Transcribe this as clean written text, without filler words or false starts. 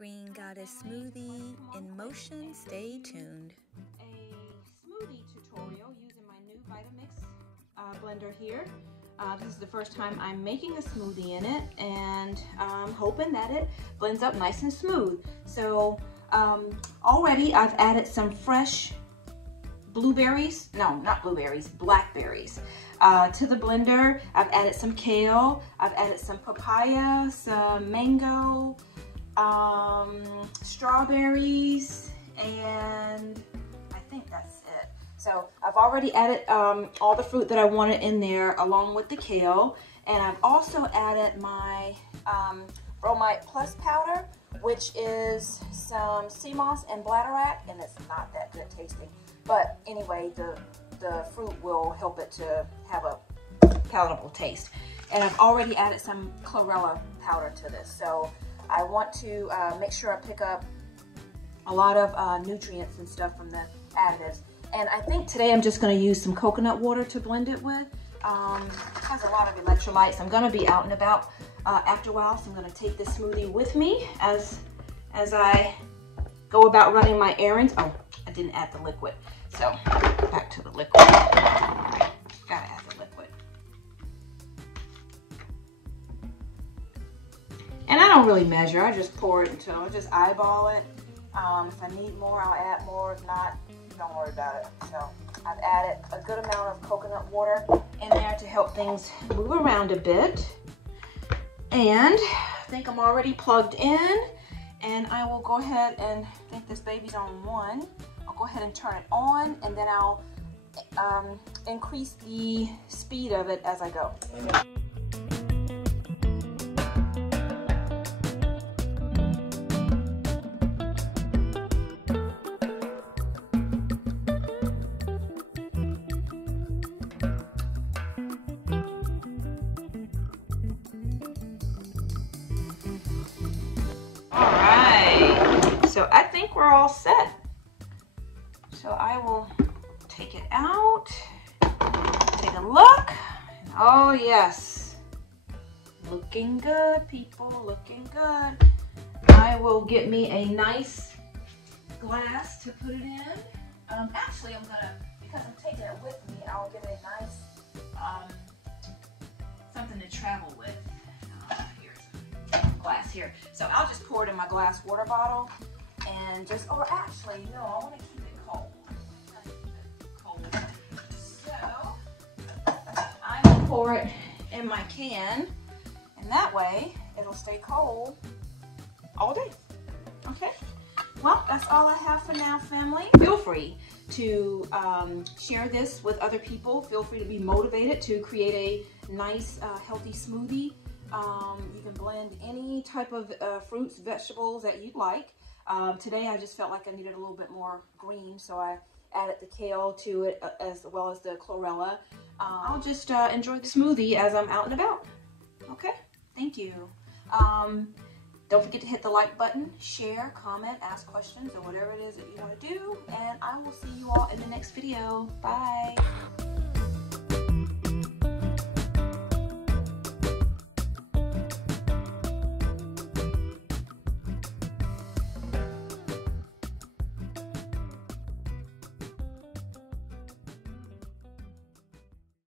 Green Goddess smoothie in motion. Stay tuned. A smoothie tutorial using my new Vitamix blender here. This is the first time I'm making a smoothie in it, and I'm hoping that it blends up nice and smooth. So already I've added some fresh blueberries, no, not blueberries, blackberries to the blender. I've added some kale, I've added some papaya, some mango, strawberries, and I think that's it. So I've already added all the fruit that I wanted in there along with the kale, and I've also added my bromide plus powder, which is some sea moss and bladderwrack, and it's not that good tasting. But anyway, the fruit will help it to have a palatable taste. And I've already added some chlorella powder to this. So I want to make sure I pick up a lot of nutrients and stuff from the additives. And I think today I'm just going to use some coconut water to blend it with. It has a lot of electrolytes. I'm going to be out and about after a while, so I'm going to take this smoothie with me as I go about running my errands. Oh, I didn't add the liquid. So back to the liquid. Gotta add the liquid. And I don't really measure. I just pour it until I just eyeball it. If I need more, I'll add more. If not, don't worry about it. So I've added a good amount of coconut water in there to help things move around a bit. And I think I'm already plugged in, and I will go ahead and, I think this baby's on 1. I'll go ahead and turn it on, and then I'll increase the speed of it as I go. So I think we're all set. So I will take it out, take a look. Oh yes, looking good, people, looking good. I will get me a nice glass to put it in. Actually, I'm gonna, because I'm taking it with me, I'll get a nice something to travel with. Here's a glass here. So I'll just pour it in my glass water bottle. And just, or actually, no, I want to keep it cold. So, I will pour it in my can, and that way, it'll stay cold all day. Okay? Well, that's all I have for now, family. Feel free to share this with other people. Feel free to be motivated to create a nice, healthy smoothie. You can blend any type of fruits, vegetables that you'd like. Today I just felt like I needed a little bit more green, so I added the kale to it as well as the chlorella. I'll just enjoy the smoothie as I'm out and about. Okay, thank you. Don't forget to hit the like button, share, comment, ask questions, or whatever it is that you want to do, and I will see you all in the next video. Bye.